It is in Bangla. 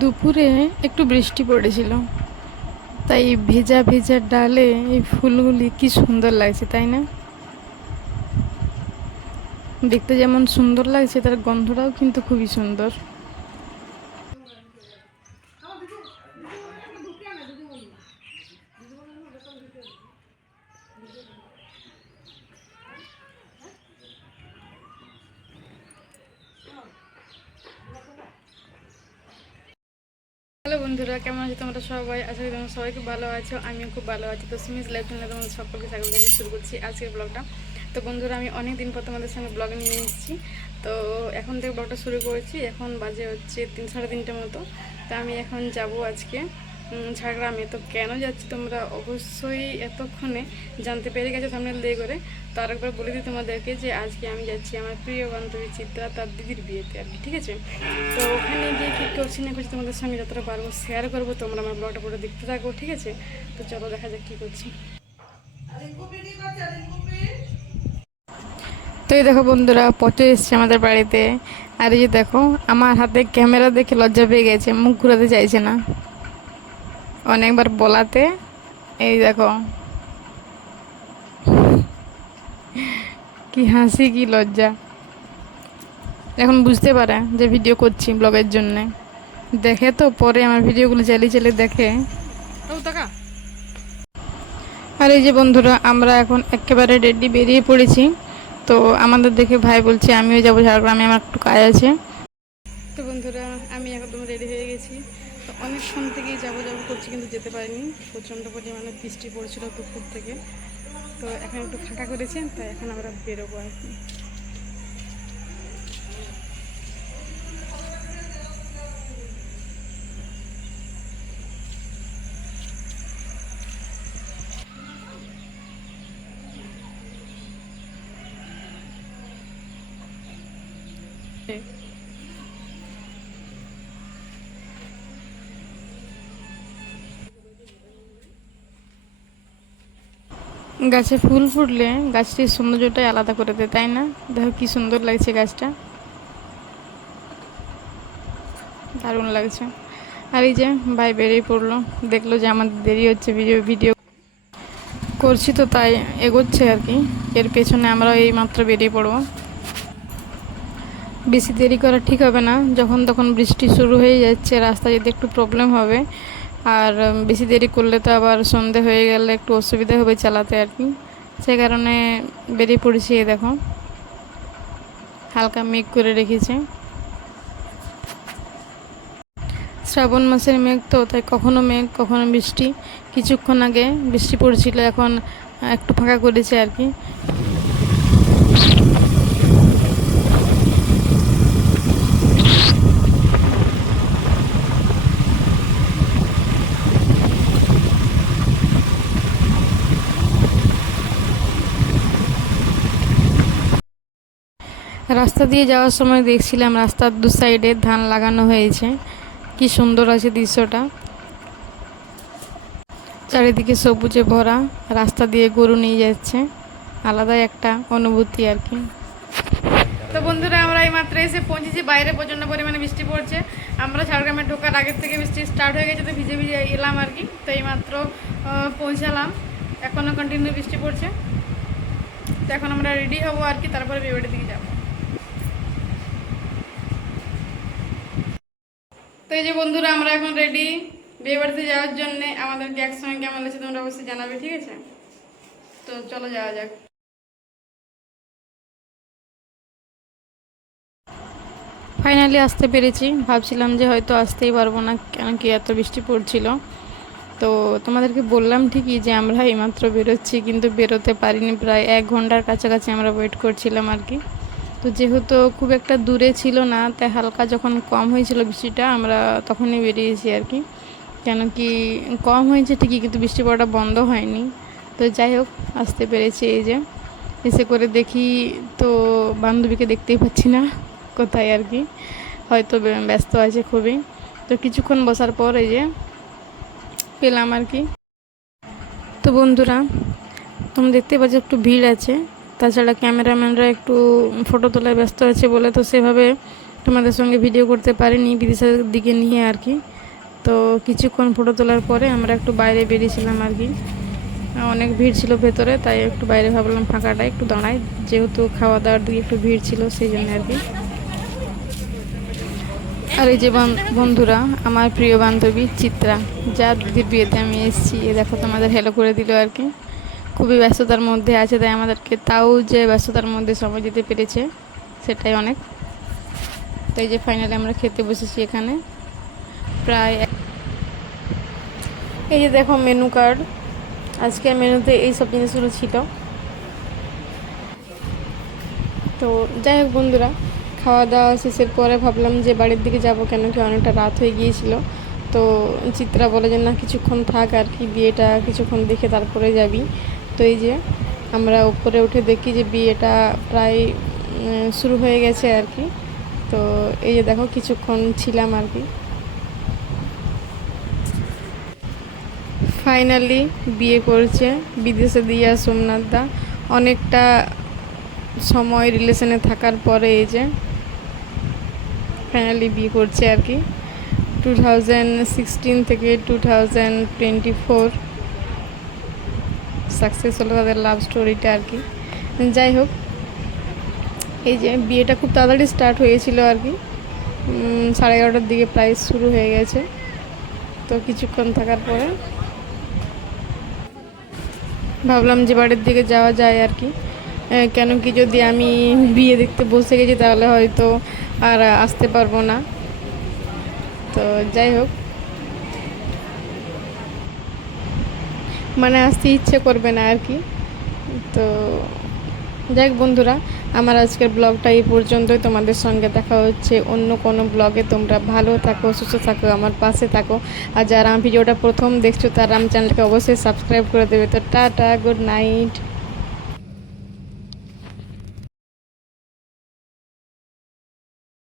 দুপুরে একটু বৃষ্টি পড়েছিল। তাই ভেজা ভেজা ডালে এই ফুলগুলি কি সুন্দর লাগছে, তাই না? দেখতে যেমন সুন্দর লাগছে, তার গন্ধটাও কিন্তু খুবই সুন্দর। হ্যালো বন্ধুরা, কেমন আছো তোমরা সবাই? আশা করি তোমরা সবাই খুব ভালো আছো, আমিও খুব ভালো আছি। তো সুমিস লাইফ চ্যানেলে তোমাদের সকলকে স্বাগত জানিয়ে শুরু করছি আজকের ব্লগটা। তো বন্ধুরা, আমি অনেক দিন পর তোমাদের সঙ্গে ব্লগ নিয়ে এসেছি। তো এখন থেকে ব্লগটা শুরু করেছি, এখন বাজে হচ্ছে তিন সাড়ে তিনটে মতো। তো আমি এখন যাব আজকে ঝাড়গ্রামে তো কেন যাচ্ছি তোমরা? অবশ্যই এতক্ষণে জানতে পেরে গেছো সামনে দিয়ে করে। তো আরেকবার বলে দিই তোমাদেরকে যে, আজকে আমি যাচ্ছি আমার প্রিয় বান্ধবী চিত্রা, তার দিদির বিয়েতে আর কি, ঠিক আছে? তো ওখানে গিয়ে কী করছি না করছি তোমাদের সঙ্গে যতটা পারব শেয়ার করব, তোমরা আমার ব্লগটা পুরো দেখতে থাকো, ঠিক আছে? তো চলো দেখা যাক কী করছি। তো এই দেখো বন্ধুরা, পচে এসছে আমাদের বাড়িতে। আর এই যে দেখো, আমার হাতে ক্যামেরা দেখে লজ্জা পেয়ে গেছে, মুখ ঘুরাতে চাইছে না। অনেকবার বলাতে এই দেখো। কি হাসি কি লজ্জা। এখন বুঝতে পারে যে ভিডিও করছি ব্লগের জন্যে। দেখে তো পরে আমার ভিডিওগুলো চালিয়ে চালিয়ে দেখে। আর এই যে বন্ধুরা আমরা এখন একেবারে রেডি বেরিয়ে পড়েছি। তো আমাদের দেখে ভাই বলছে আমিও যাব ঝাড়গ্রামে আমার একটু কাজ আছে। তো বন্ধুরা আমি একদম রেডি হয়ে গেছি। অনেকক্ষণ থেকেই যাব যাব করছি, কিন্তু যেতে পারিনি। প্রচণ্ড পরিমাণে বৃষ্টি পড়ছিল দুপুর থেকে। তো এখন একটু ফাঁকা করেছে, তাই এখন আমরা বেরোবো আর কি। গাছে ফুল ফুটলে গাছটির সৌন্দর্যটাই আলাদা করে দেয়, তাই না? দেখো কি সুন্দর লাগছে গাছটা। দারুণ লাগছে। আর এই যে ভাই বেরিয়ে পড়ল, দেখল যে আমাদের দেরি হচ্ছে ভিডিও ভিডিও করছি তো তাই এগোচ্ছে আর কি। এর পেছনে আমরা এই মাত্র বেরিয়ে পড়ব। বেশি দেরি করা ঠিক হবে না। যখন তখন বৃষ্টি শুরু হয়ে যাচ্ছে রাস্তা যেতে একটু প্রবলেম হবে আর বেশি দেরি করলে তো আবার সন্ধে হয়ে গেলে একটু অসুবিধা হবে চালাতে আর কি। সে কারণে বেরিয়ে পড়েছি এই দেখো। হালকা মেঘ করে রেখেছে। শ্রাবণ মাসের মেঘ তো, তাই কখনো মেঘ, কখনো বৃষ্টি। কিছুক্ষণ আগে বৃষ্টি পড়ছিল, এখন একটু ফাঁকা করেছে আর কি। রাস্তা দিয়ে যাওয়ার সময় দেখছিলাম রাস্তার দু সাইডে ধান লাগানো হয়েছে। কি সুন্দর আছে দৃশ্যটা। চারিদিকে সবুজে ভরা, রাস্তা দিয়ে গরু নিয়ে যাচ্ছে। আলাদাই একটা অনুভূতি আর কি। তো বন্ধুরা, আমরা এই মাত্র এসে পৌঁছেছি। বাইরে প্রচণ্ড পরিমাণে বৃষ্টি পড়ছে। আমরা ঝাড়গ্রামে ঢোকার আগের থেকে বৃষ্টি স্টার্ট হয়ে গেছে, তো ভিজে ভিজে এলাম আর কি। তো এই মাত্র পৌঁছালাম। এখনও কন্টিনিউ বৃষ্টি পড়ছে। তো এখন আমরা রেডি হব আর কি, তারপরে বিয়েবাড়ির দিকে যাব। এই যে বন্ধুরা, আমরা এখন রেডি বিয়ে বাড়িতে যাওয়ার জন্য। আমাদেরকে একসঙ্গে কেমন লাগছে তোমরা অবশ্যই জানাবে, ঠিক আছে? তো চলো যাওয়া যাক। ফাইনালি আসতে পেরেছি। ভাবছিলাম যে হয়তো আসতেই পারব না, কেন কি এত বৃষ্টি পড়ছিল। তো তোমাদেরকে বললাম ঠিকই যে আমরা এইমাত্র বেরোচ্ছি, কিন্তু বেরোতে পারিনি। প্রায় এক ঘণ্টার কাছাকাছি আমরা ওয়েট করছিলাম আর কি। তো যেহেতু খুব একটা দূরে ছিল না, তাই হালকা যখন কম হয়েছিল বৃষ্টিটা, আমরা তখনই বেরিয়েছি আর কি। কেন কি কম হয়েছে ঠিকই, কিন্তু বৃষ্টি পড়াটা বন্ধ হয়নি। তো যাই হোক, আসতে পেরেছি এই যে। এসে করে দেখি তো বান্ধবীকে দেখতেই পাচ্ছি না কোথায় আর কি। হয়তো ব্যস্ত আছে খুবই। তো কিছুক্ষণ বসার পর এই যে পেলাম আর কি। তো বন্ধুরা, তোমরা দেখতে পাচ্ছ একটু ভিড় আছে। তাছাড়া ক্যামেরাম্যানরা একটু ফটো তোলায় ব্যস্ত আছে বলে তো সেভাবে তোমাদের সঙ্গে ভিডিও করতে পারিনি বিদেশের দিকে নিয়ে আর কি। তো কিছুক্ষণ ফটো তোলার পরে আমরা একটু বাইরে বেরিয়েছিলাম আর কি। অনেক ভিড় ছিল ভেতরে, তাই একটু বাইরে ভাবলাম ফাঁকাটা, একটু দাঁড়াই। যেহেতু খাওয়া দাওয়ার দিকে একটু ভিড় ছিল, সেই জন্য আর কি। আর এই যে বন্ধুরা, আমার প্রিয় বান্ধবী চিত্রা যা দিদির বিয়েতে আমি এসেছি, এ দেখো তোমাদের হেলো করে দিল আর কি। খুবই ব্যস্ততার মধ্যে আছে, তাই আমাদেরকে তাও যে ব্যস্ততার মধ্যে সময় দিতে পেরেছে, সেটাই অনেক। তো এই যে ফাইনালি আমরা খেতে বসেছি এখানে। প্রায় এই যে দেখো মেনু কার্ড আজকের মেনুতে এই সব জিনিসগুলো ছিল। তো যাই হোক বন্ধুরা, খাওয়া দাওয়া শেষের পরে ভাবলাম যে বাড়ির দিকে যাব কেন কি অনেকটা রাত হয়ে গিয়েছিল। তো চিত্রা বলে যে না, কিছুক্ষণ থাক আর কি বিয়েটা কিছুক্ষণ দেখে তারপরে যাবি। তো এই যে আমরা উপরে উঠে দেখি যে বিয়েটা প্রায় শুরু হয়ে গেছে আর কি। তো এই যে দেখো কিছুক্ষণ ছিলাম আর কি। ফাইনালি বিয়ে করছে, বিদেশে দিয়া সোমনাথ দা। অনেকটা সময় রিলেশনে থাকার পরে এই যে ফাইনালি বিয়ে করছে আর কি। টু থাউজেন্ড সিক্সটিন থেকে two thousand twenty four success হলো তাদের লাভ স্টোরিটা আর কি। যাই হোক, এই যে বিয়েটা খুব তাড়াতাড়ি স্টার্ট হয়েছিল আর কি। সাড়ে এগারোটার দিকে প্রায় শুরু হয়ে গেছে। তো কিছুক্ষণ থাকার পরে ভাবলাম যে বাড়ির দিকে যাওয়া যায় আর কি। কেন কি যদি আমি বিয়ে দেখতে বসে গেছি তাহলে হয়তো আর আসতে পারব না। তো যাই হোক মানে আসতে ইচ্ছে করবে না আর কি। তো যাই বন্ধুরা, আমার আজকের ব্লগটা এই পর্যন্তই। তোমাদের সঙ্গে দেখা হচ্ছে অন্য কোনো ব্লগে। তোমরা ভালো থাকো, সুস্থ থাকো, আমার পাশে থাকো। আর যারা ভিডিওটা প্রথম দেখছ, তারা আমার চ্যানেলকে অবশ্যই সাবস্ক্রাইব করে দেবে। তো টাটা, গুড নাইট।